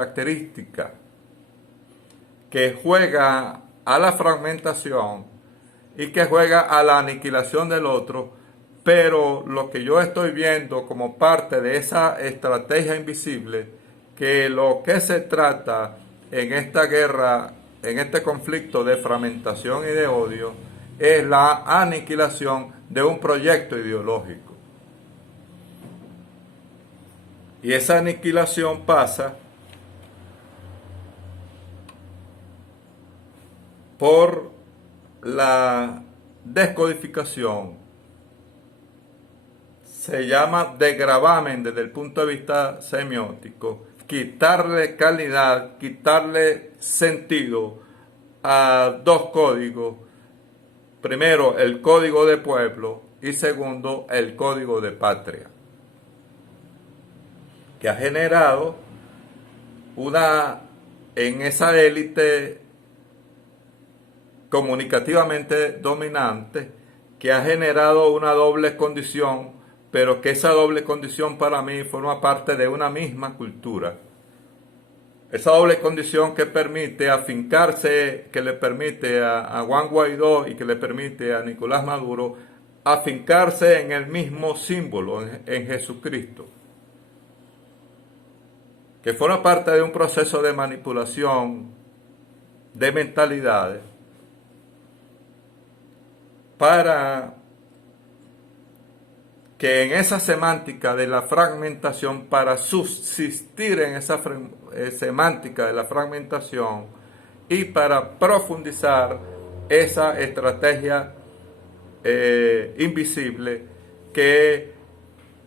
característica que juega a la fragmentación y que juega a la aniquilación del otro, pero lo que yo estoy viendo como parte de esa estrategia invisible, que lo que se trata en esta guerra, en este conflicto de fragmentación y de odio, es la aniquilación de un proyecto ideológico. Y esa aniquilación pasa por la descodificación. Se llama degravamen desde el punto de vista semiótico, quitarle calidad, quitarle sentido a dos códigos. Primero, el código de pueblo y segundo, el código de patria, que ha generado en esa élite comunicativamente dominante, que ha generado una doble condición, pero que esa doble condición para mí forma parte de una misma cultura. Esa doble condición que permite afincarse, que le permite a Juan Guaidó y que le permite a Nicolás Maduro afincarse en el mismo símbolo, en Jesucristo, que forma parte de un proceso de manipulación de mentalidades para que en esa semántica de la fragmentación, para subsistir en esa semántica de la fragmentación y para profundizar esa estrategia invisible, que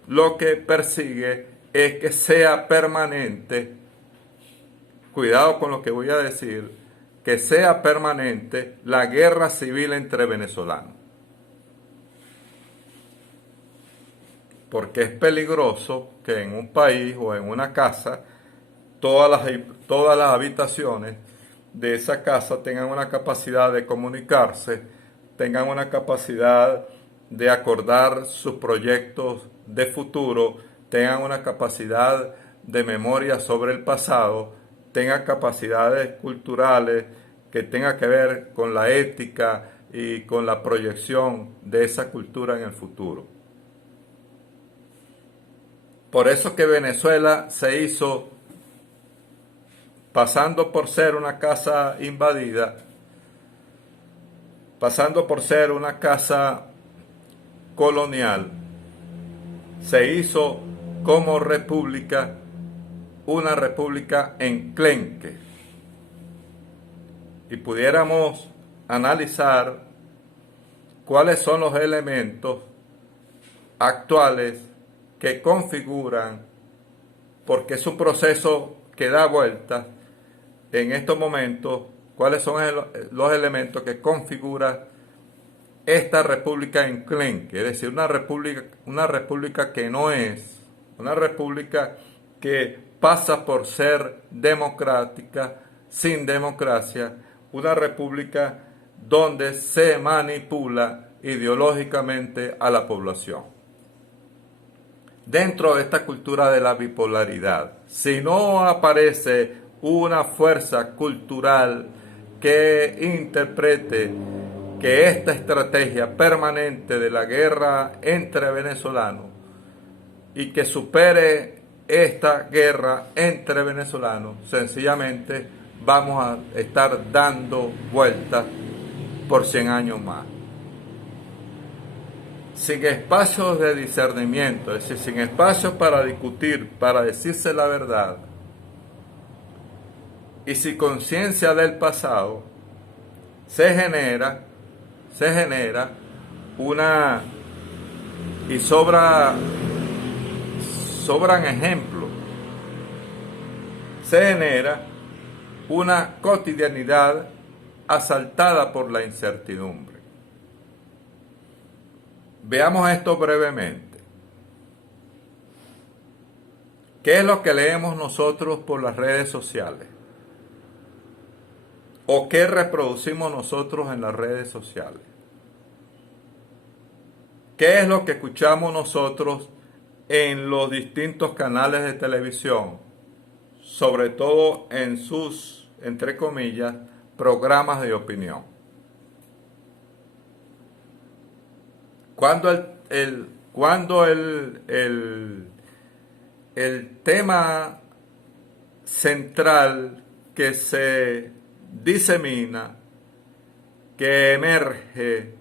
lo que persigue es que sea permanente, cuidado con lo que voy a decir, que sea permanente la guerra civil entre venezolanos. Porque es peligroso que en un país o en una casa todas las habitaciones de esa casa tengan una capacidad de comunicarse, tengan una capacidad de acordar sus proyectos de futuro, tengan una capacidad de memoria sobre el pasado, tengan capacidades culturales que tengan que ver con la ética y con la proyección de esa cultura en el futuro. Por eso que Venezuela se hizo, pasando por ser una casa invadida, pasando por ser una casa colonial, se hizo como república, una república enclenque. Y pudiéramos analizar cuáles son los elementos actuales que configuran, porque es un proceso que da vueltas en estos momentos, cuáles son los elementos que configuran esta república enclenque, es decir, una república que no es, una república que pasa por ser democrática, sin democracia, una república donde se manipula ideológicamente a la población. Dentro de esta cultura de la bipolaridad, si no aparece una fuerza cultural que interprete que esta estrategia permanente de la guerra entre venezolanos y que supere esta guerra entre venezolanos, sencillamente vamos a estar dando vueltas por 100 años más. Sin espacios de discernimiento, es decir, sin espacios para discutir, para decirse la verdad, y sin conciencia del pasado, se genera una, y sobran ejemplos, se genera una cotidianidad asaltada por la incertidumbre. Veamos esto brevemente. ¿Qué es lo que leemos nosotros por las redes sociales? ¿O qué reproducimos nosotros en las redes sociales? ¿Qué es lo que escuchamos nosotros en los distintos canales de televisión? sobre todo en sus, entre comillas, programas de opinión. Cuando el tema central que se disemina, que emerge,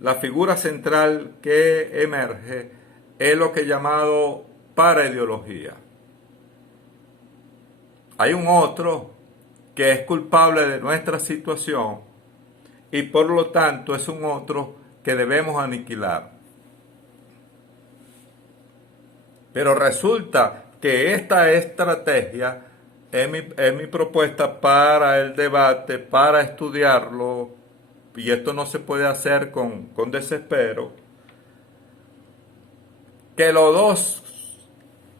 la figura central que emerge, es lo que he llamado paraideología. Hay un otro que es culpable de nuestra situación y por lo tanto es un otro que debemos aniquilar. Pero resulta que esta estrategia es mi propuesta para el debate, para estudiarlo, y esto no se puede hacer con desespero, que los dos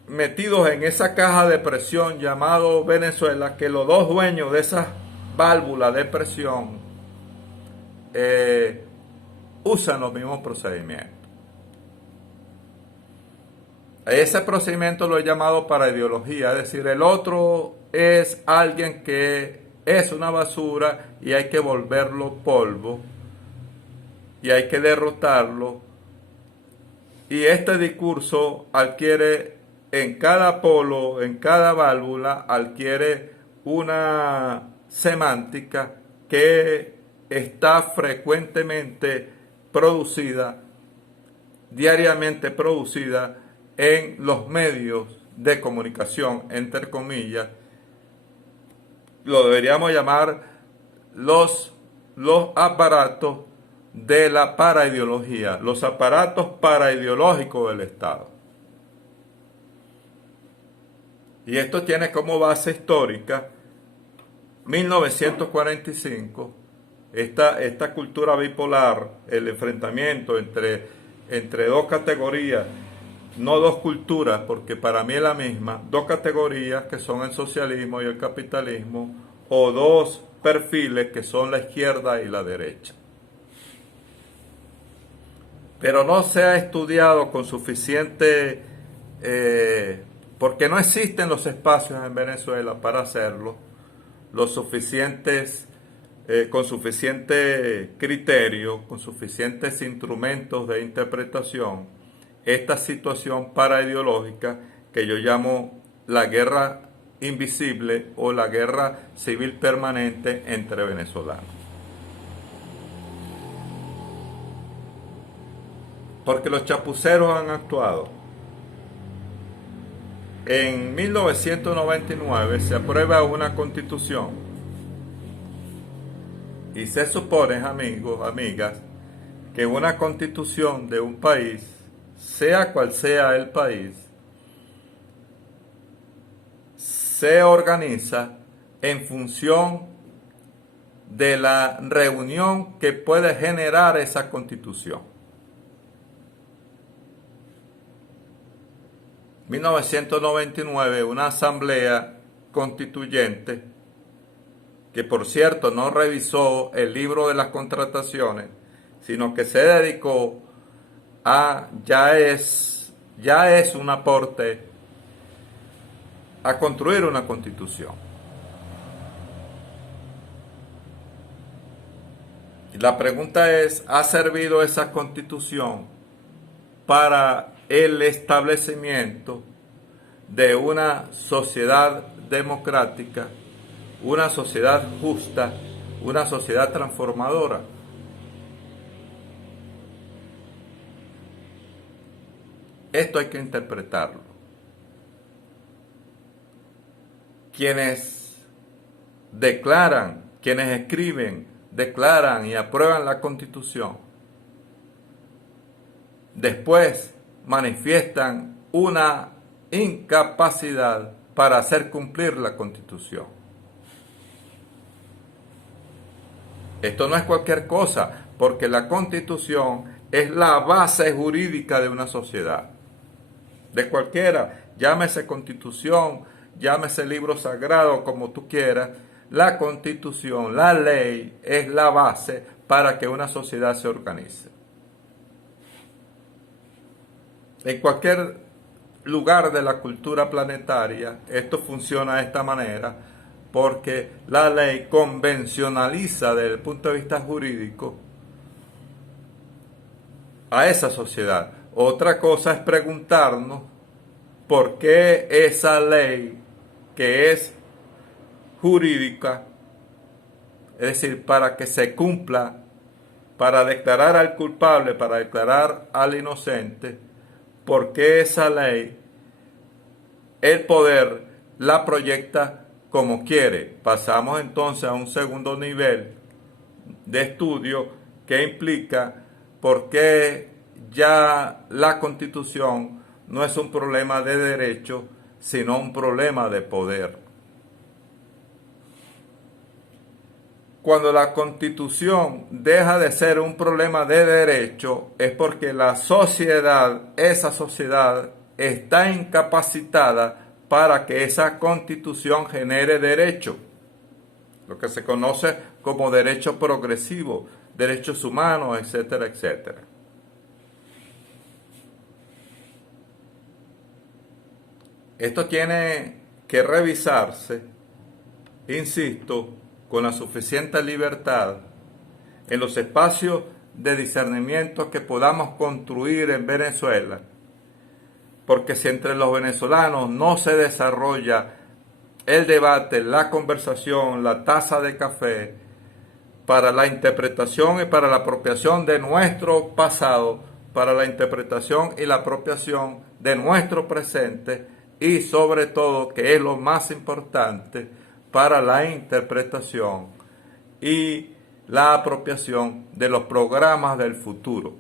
metidos en esa caja de presión llamado Venezuela, que los dos dueños de esas válvulas de presión usan los mismos procedimientos. Ese procedimiento lo he llamado paraideología, es decir, el otro es alguien que es una basura y hay que volverlo polvo y hay que derrotarlo. Y este discurso adquiere en cada polo, en cada válvula, adquiere una semántica que está frecuentemente producida, diariamente producida en los medios de comunicación, entre comillas. Lo deberíamos llamar los aparatos de la paraideología, los aparatos paraideológicos del Estado. Y esto tiene como base histórica 1945, esta cultura bipolar, el enfrentamiento entre dos categorías, no dos culturas, porque para mí es la misma, dos categorías que son el socialismo y el capitalismo, o dos perfiles que son la izquierda y la derecha. Pero no se ha estudiado con suficiente, porque no existen los espacios en Venezuela para hacerlo, los suficientes, con suficiente criterio, con suficientes instrumentos de interpretación, esta situación paraideológica que yo llamo la guerra invisible o la guerra civil permanente entre venezolanos. Porque los chapuceros han actuado. En 1999 se aprueba una constitución y se supone, amigos, amigas, que una constitución de un país, sea cual sea el país, se organiza en función de la reunión que puede generar esa constitución. 1999, una asamblea constituyente, que por cierto no revisó el libro de las contrataciones, sino que se dedicó a, ya es un aporte a construir una constitución. Y la pregunta es, ¿ha servido esa constitución para el establecimiento de una sociedad democrática, una sociedad justa, una sociedad transformadora? Esto hay que interpretarlo. Quienes declaran, quienes escriben, declaran y aprueban la Constitución, después manifiestan una incapacidad para hacer cumplir la Constitución. Esto no es cualquier cosa, porque la Constitución es la base jurídica de una sociedad. De cualquiera, llámese Constitución, llámese libro sagrado, como tú quieras, la Constitución, la ley, es la base para que una sociedad se organice. En cualquier lugar de la cultura planetaria, esto funciona de esta manera, porque la ley convencionaliza desde el punto de vista jurídico a esa sociedad. Otra cosa es preguntarnos por qué esa ley que es jurídica, es decir, para que se cumpla, para declarar al culpable, para declarar al inocente, por qué esa ley, el poder la proyecta como quiere. Pasamos entonces a un segundo nivel de estudio que implica por qué ya la Constitución no es un problema de derecho, sino un problema de poder. Cuando la Constitución deja de ser un problema de derecho, es porque la sociedad, esa sociedad, está incapacitada para que esa Constitución genere derecho, lo que se conoce como derecho progresivo, derechos humanos, etcétera, etcétera. Esto tiene que revisarse, insisto, con la suficiente libertad en los espacios de discernimiento que podamos construir en Venezuela, porque si entre los venezolanos no se desarrolla el debate, la conversación, la taza de café, para la interpretación y para la apropiación de nuestro pasado, para la interpretación y la apropiación de nuestro presente y sobre todo, que es lo más importante, para la interpretación y la apropiación de los programas del futuro.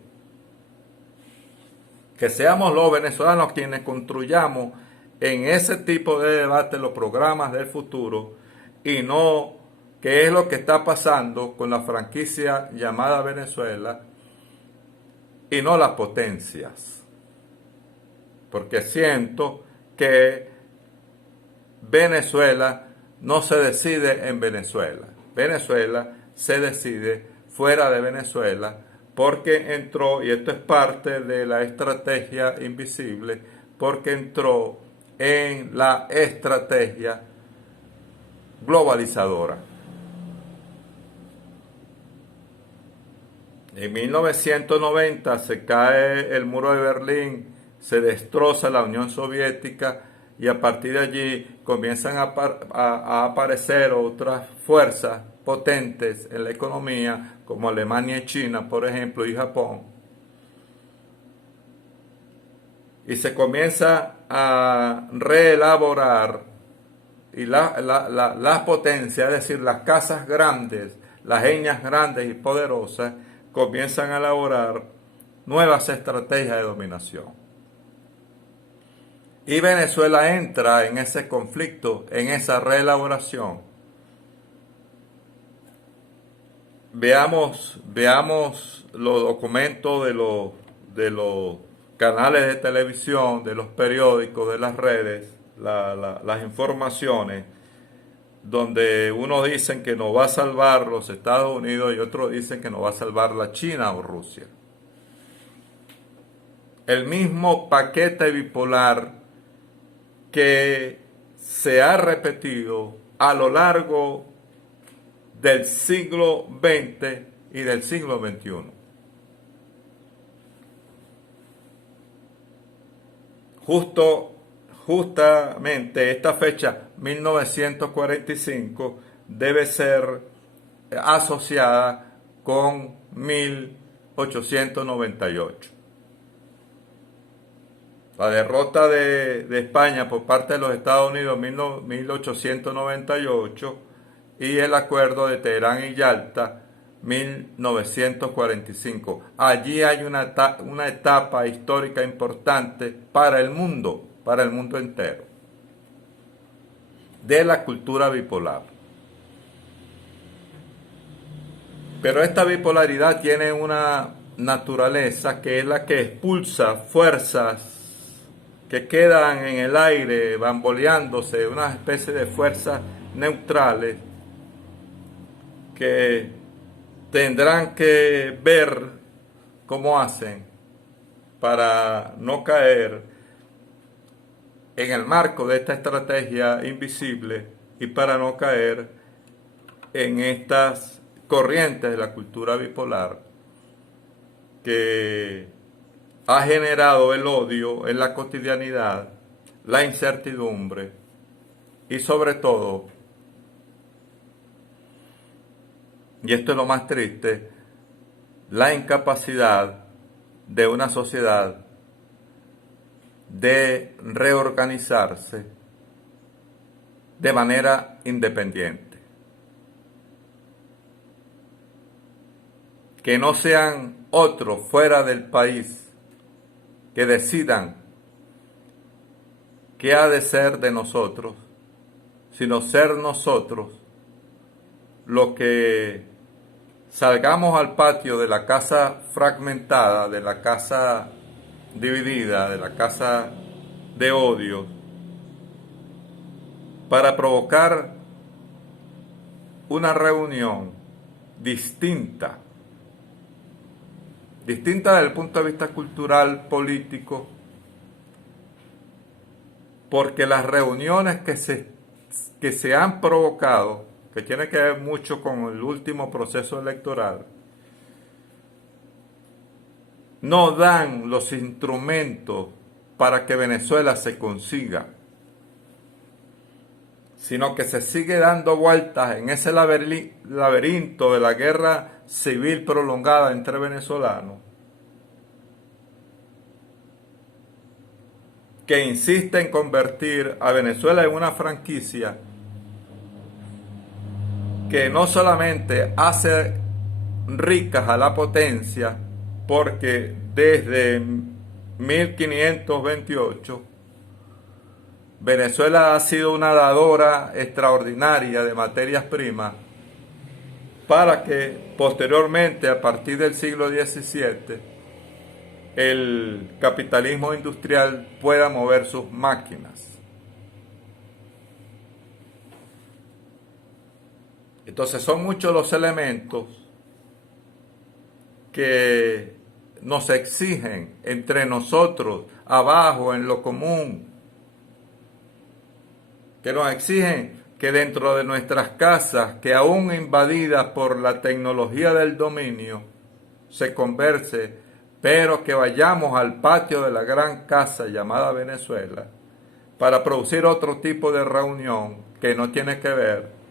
Que seamos los venezolanos quienes construyamos en ese tipo de debate los programas del futuro y no que es lo que está pasando con la franquicia llamada Venezuela y no las potencias. Porque siento que Venezuela no se decide en Venezuela. Venezuela se decide fuera de Venezuela porque entró, y esto es parte de la estrategia invisible, porque entró en la estrategia globalizadora. En 1990 se cae el muro de Berlín, se destroza la Unión Soviética y a partir de allí comienzan a aparecer otras fuerzas potentes en la economía, como Alemania y China, por ejemplo, y Japón. Y se comienza a reelaborar y las potencias, es decir, las casas grandes, las etnias grandes y poderosas, comienzan a elaborar nuevas estrategias de dominación. Y Venezuela entra en ese conflicto, en esa reelaboración. Veamos los documentos de los canales de televisión, de los periódicos, de las redes, las informaciones, donde unos dicen que nos va a salvar los Estados Unidos y otros dicen que nos va a salvar la China o Rusia. El mismo paquete bipolar que se ha repetido a lo largo del siglo XX y del siglo XXI. Justamente esta fecha, 1945, debe ser asociada con 1898. La derrota de España por parte de los Estados Unidos en 1898 y el acuerdo de Teherán y Yalta 1945. Allí hay una etapa histórica importante para el mundo entero, de la cultura bipolar. Pero esta bipolaridad tiene una naturaleza que es la que expulsa fuerzas que quedan en el aire bamboleándose, una especie de fuerzas neutrales que tendrán que ver cómo hacen para no caer en el marco de esta estrategia invisible y para no caer en estas corrientes de la cultura bipolar que ha generado el odio en la cotidianidad, la incertidumbre y sobre todo, y esto es lo más triste, la incapacidad de una sociedad de reorganizarse de manera independiente. Que no sean otros fuera del país que decidan qué ha de ser de nosotros, sino ser nosotros los que salgamos al patio de la casa fragmentada, de la casa dividida, de la casa de odio, para provocar una reunión distinta desde el punto de vista cultural, político, porque las reuniones que se han provocado, que tiene que ver mucho con el último proceso electoral, no dan los instrumentos para que Venezuela se consiga, sino que se sigue dando vueltas en ese laberinto de la guerra civil prolongada entre venezolanos, que insiste en convertir a Venezuela en una franquicia que no solamente hace ricas a la potencia, porque desde 1528 Venezuela ha sido una dadora extraordinaria de materias primas para que posteriormente, a partir del siglo XVII, el capitalismo industrial pueda mover sus máquinas. Entonces son muchos los elementos que nos exigen entre nosotros, abajo, en lo común, que nos exigen que dentro de nuestras casas, que aún invadidas por la tecnología del dominio, se converse, pero que vayamos al patio de la gran casa llamada Venezuela para producir otro tipo de reunión que no tiene que ver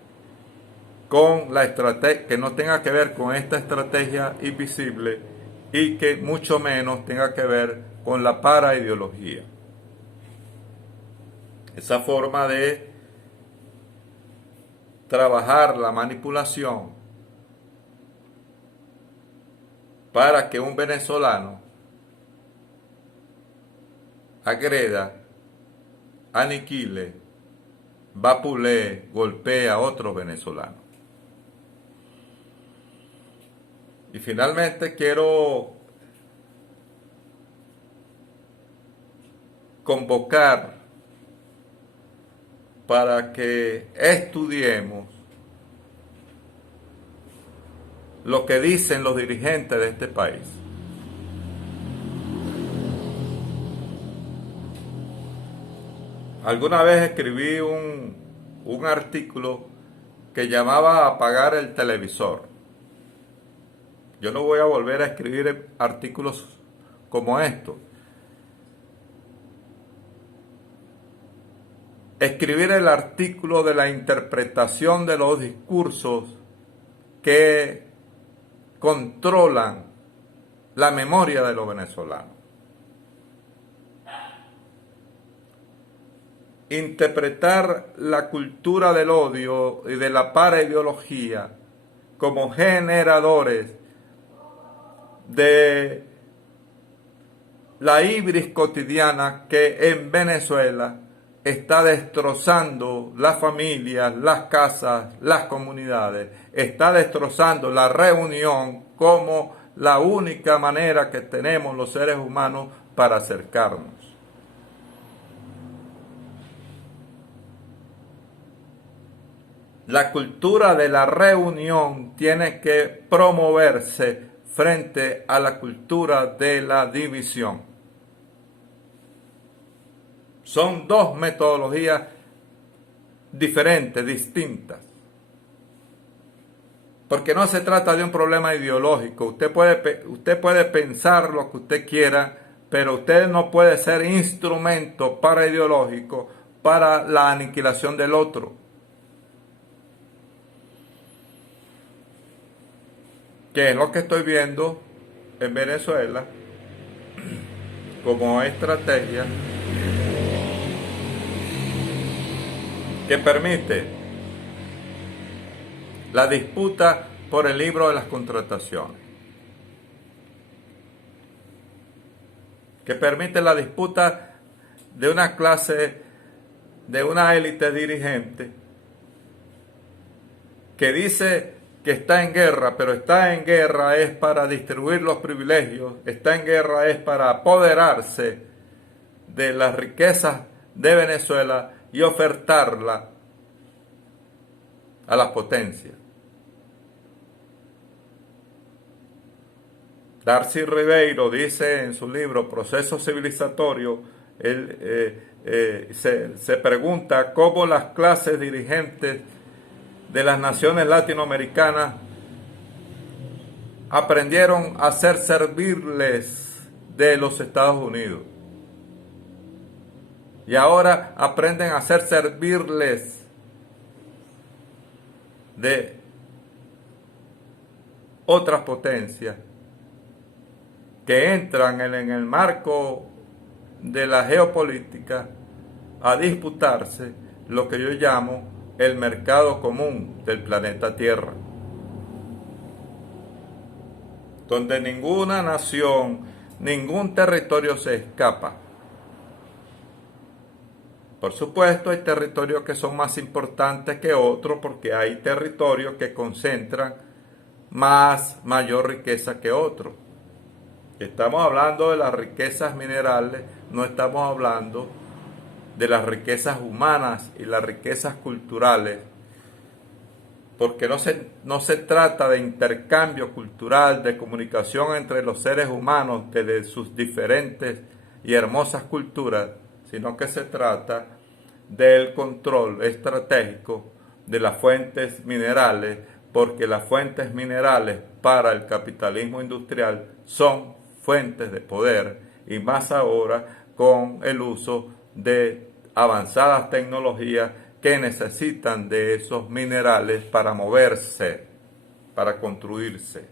con la estrategia, que no tenga que ver con esta estrategia invisible y que mucho menos tenga que ver con la paraideología. Esa forma de trabajar la manipulación para que un venezolano agreda, aniquile, vapulee, golpee a otros venezolanos. Y finalmente quiero convocar para que estudiemos lo que dicen los dirigentes de este país. Alguna vez escribí un artículo que llamaba apagar el televisor. Yo no voy a volver a escribir artículos como estos. Escribir el artículo de la interpretación de los discursos que controlan la memoria de los venezolanos. Interpretar la cultura del odio y de la paraideología como generadores de la ibris cotidiana que en Venezuela está destrozando las familias, las casas, las comunidades, está destrozando la reunión como la única manera que tenemos los seres humanos para acercarnos. La cultura de la reunión tiene que promoverse frente a la cultura de la división. Son dos metodologías diferentes, distintas. Porque no se trata de un problema ideológico. Usted puede pensar lo que usted quiera, pero usted no puede ser instrumento para ideológico para la aniquilación del otro. Que es lo que estoy viendo en Venezuela como estrategia que permite la disputa por el libro de las contrataciones, que permite la disputa de una clase, de una élite dirigente que dice que está en guerra, pero está en guerra es para distribuir los privilegios, está en guerra es para apoderarse de las riquezas de Venezuela y ofertarla a las potencias. Darcy Ribeiro dice en su libro Proceso Civilizatorio, se pregunta cómo las clases dirigentes de las naciones latinoamericanas aprendieron a ser servirles de los Estados Unidos. Y ahora aprenden a ser servirles de otras potencias que entran en el marco de la geopolítica a disputarse lo que yo llamo el mercado común del planeta Tierra, donde ninguna nación, ningún territorio se escapa. Por supuesto, hay territorios que son más importantes que otros porque hay territorios que concentran mayor riqueza que otros. Estamos hablando de las riquezas minerales, no estamos hablando de las riquezas humanas y las riquezas culturales, porque no se trata de intercambio cultural, de comunicación entre los seres humanos de sus diferentes y hermosas culturas, sino que se trata del control estratégico de las fuentes minerales, porque las fuentes minerales para el capitalismo industrial son fuentes de poder, y más ahora con el uso de avanzadas tecnologías que necesitan de esos minerales para moverse, para construirse.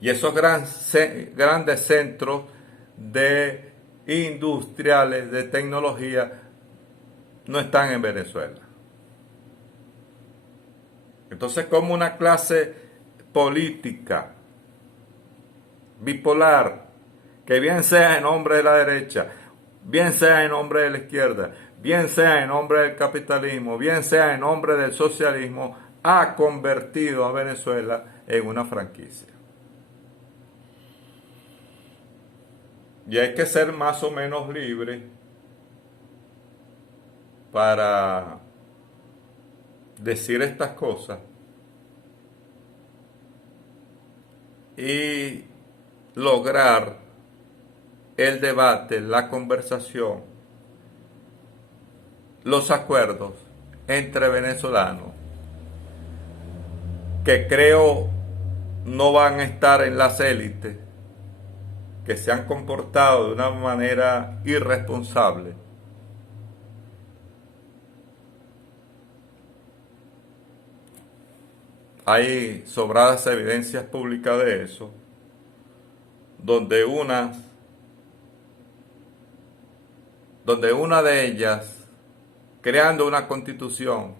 Y esos grandes centros de industriales, de tecnología, no están en Venezuela. Entonces, como una clase política bipolar, que bien sea en nombre de la derecha, bien sea en nombre de la izquierda, bien sea en nombre del capitalismo, bien sea en nombre del socialismo, ha convertido a Venezuela en una franquicia. Y hay que ser más o menos libre para decir estas cosas y lograr el debate, la conversación, los acuerdos entre venezolanos, que creo no van a estar en las élites, que se han comportado de una manera irresponsable. Hay sobradas evidencias públicas de eso, donde una de ellas, creando una constitución,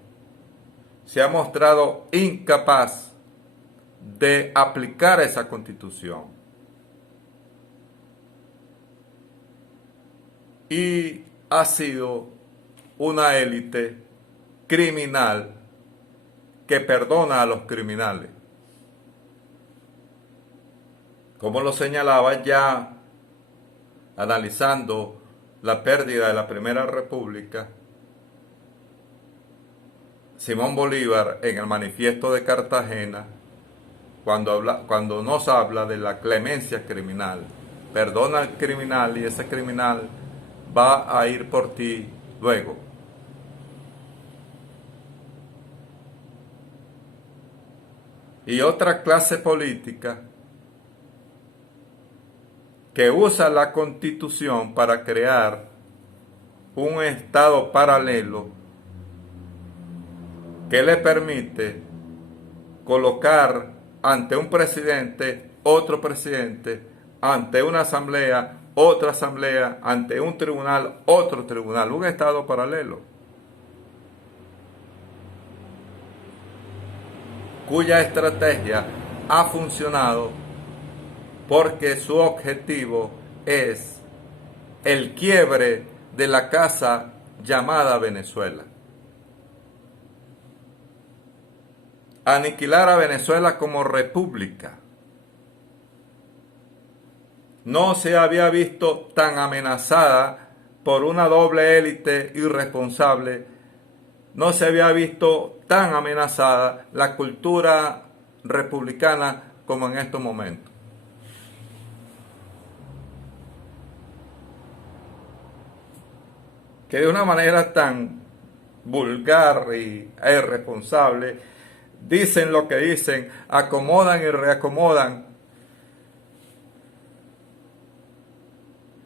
se ha mostrado incapaz de aplicar esa constitución. Y ha sido una élite criminal que perdona a los criminales. Como lo señalaba ya analizando la pérdida de la Primera República, Simón Bolívar en el Manifiesto de Cartagena, cuando nos habla de la clemencia criminal, perdona al criminal y ese criminal va a ir por ti luego. Y otra clase política que usa la Constitución para crear un estado paralelo que le permite colocar ante un presidente otro presidente, ante una asamblea otra asamblea, ante un tribunal otro tribunal, un estado paralelo, cuya estrategia ha funcionado porque su objetivo es el quiebre de la casa llamada Venezuela. Aniquilar a Venezuela como república. No se había visto tan amenazada por una doble élite irresponsable. No se había visto tan amenazada la cultura republicana como en estos momentos. Que de una manera tan vulgar e irresponsable dicen lo que dicen, acomodan y reacomodan,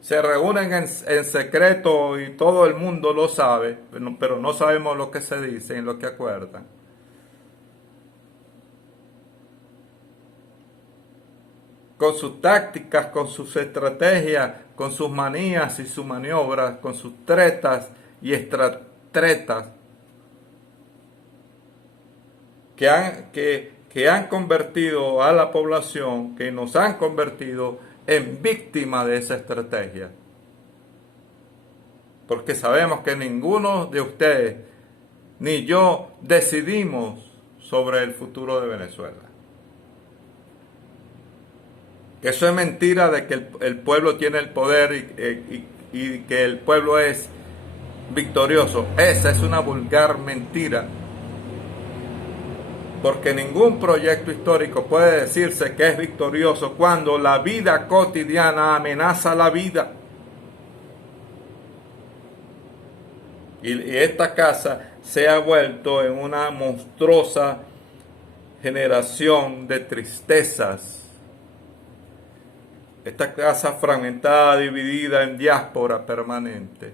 se reúnen en secreto y todo el mundo lo sabe, pero no sabemos lo que se dice y lo que acuerdan. Con sus tácticas, con sus estrategias, con sus manías y sus maniobras, con sus tretas y extratretas, que han convertido a la población, que nos han convertido en víctimas de esa estrategia. Porque sabemos que ninguno de ustedes ni yo decidimos sobre el futuro de Venezuela. Eso es mentira de que el pueblo tiene el poder y que el pueblo es victorioso. Esa es una vulgar mentira. Porque ningún proyecto histórico puede decirse que es victorioso cuando la vida cotidiana amenaza la vida. Y esta casa se ha vuelto en una monstruosa generación de tristezas. Esta casa fragmentada, dividida en diáspora permanente.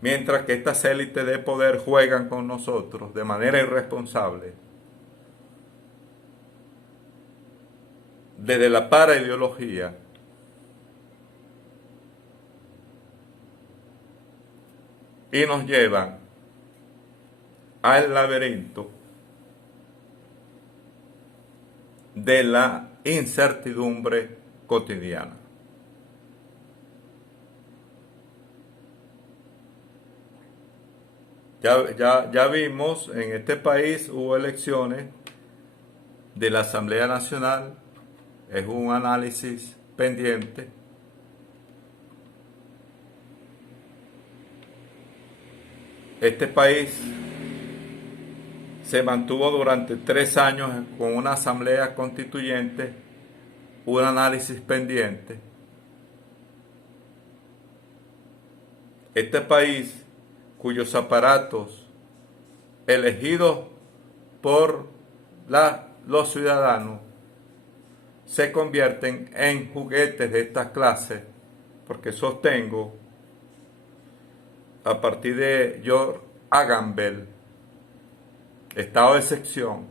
Mientras que estas élites de poder juegan con nosotros de manera irresponsable. Desde la paraideología. Y nos llevan al laberinto de la incertidumbre cotidiana. Ya vimos, en este país hubo elecciones de la Asamblea Nacional, es un análisis pendiente. Este país se mantuvo durante 3 años con una asamblea constituyente, un análisis pendiente. Este país, cuyos aparatos elegidos por los ciudadanos se convierten en juguetes de esta clase, porque sostengo, a partir de George Agamben, estado de excepción,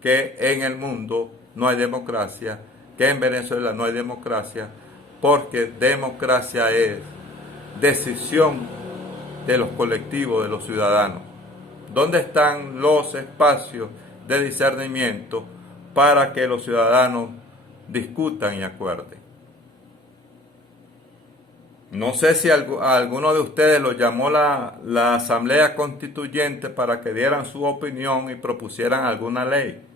que en el mundo no hay democracia, que en Venezuela no hay democracia, porque democracia es decisión de los colectivos, de los ciudadanos. ¿Dónde están los espacios de discernimiento para que los ciudadanos discutan y acuerden? No sé si a alguno de ustedes lo llamó la Asamblea Constituyente para que dieran su opinión y propusieran alguna ley.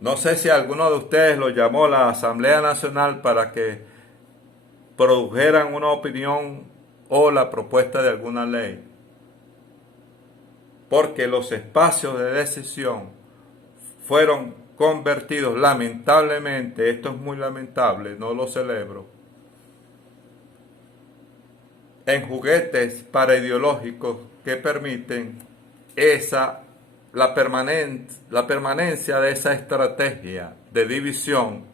No sé si alguno de ustedes lo llamó la Asamblea Nacional para que produjeran una opinión o la propuesta de alguna ley. Porque los espacios de decisión fueron convertidos, lamentablemente, esto es muy lamentable, no lo celebro, en juguetes paraideológicos que permiten la permanencia de esa estrategia de división,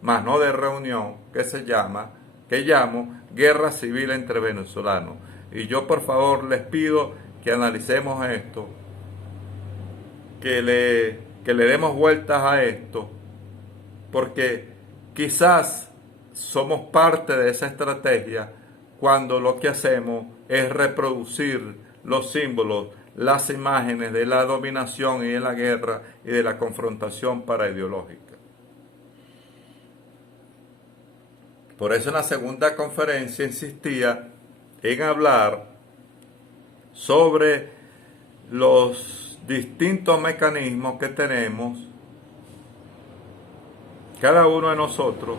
más no de reunión, que llamo guerra civil entre venezolanos. Y yo por favor les pido que analicemos esto, que le demos vueltas a esto, porque quizás somos parte de esa estrategia cuando lo que hacemos es reproducir los símbolos, las imágenes de la dominación y de la guerra y de la confrontación paraideológica. Por eso en la segunda conferencia insistía en hablar sobre los distintos mecanismos que tenemos cada uno de nosotros,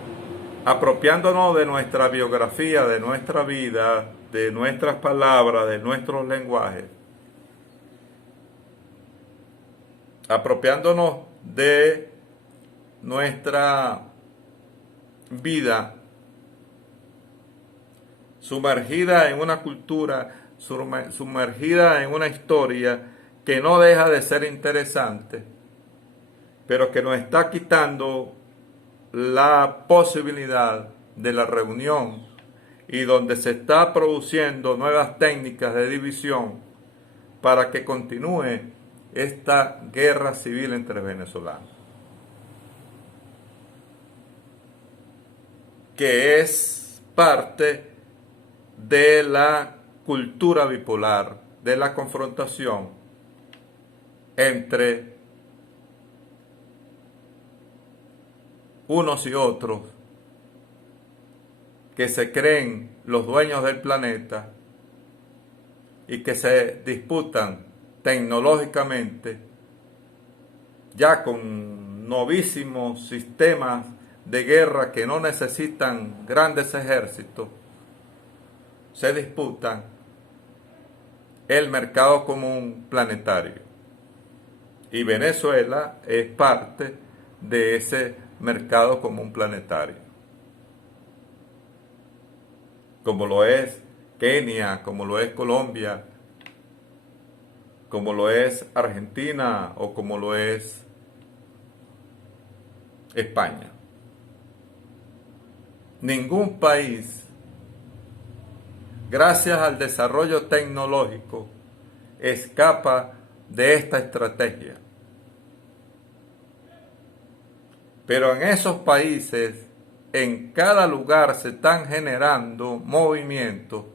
apropiándonos de nuestra biografía, de nuestra vida, de nuestras palabras, de nuestros lenguajes, apropiándonos de nuestra vida sumergida en una cultura, sumergida en una historia que no deja de ser interesante, pero que nos está quitando la posibilidad de la reunión y donde se está produciendo nuevas técnicas de división para que continúe esta guerra civil entre venezolanos, que es parte de la cultura bipolar, de la confrontación entre unos y otros que se creen los dueños del planeta y que se disputan tecnológicamente ya con novísimos sistemas de guerra que no necesitan grandes ejércitos, se disputan el mercado común planetario. Y Venezuela es parte de ese mercado común planetario, como lo es Kenia, como lo es Colombia, como lo es Argentina o como lo es España. Ningún país, gracias al desarrollo tecnológico, escapa de esta estrategia. Pero en esos países, en cada lugar se están generando movimientos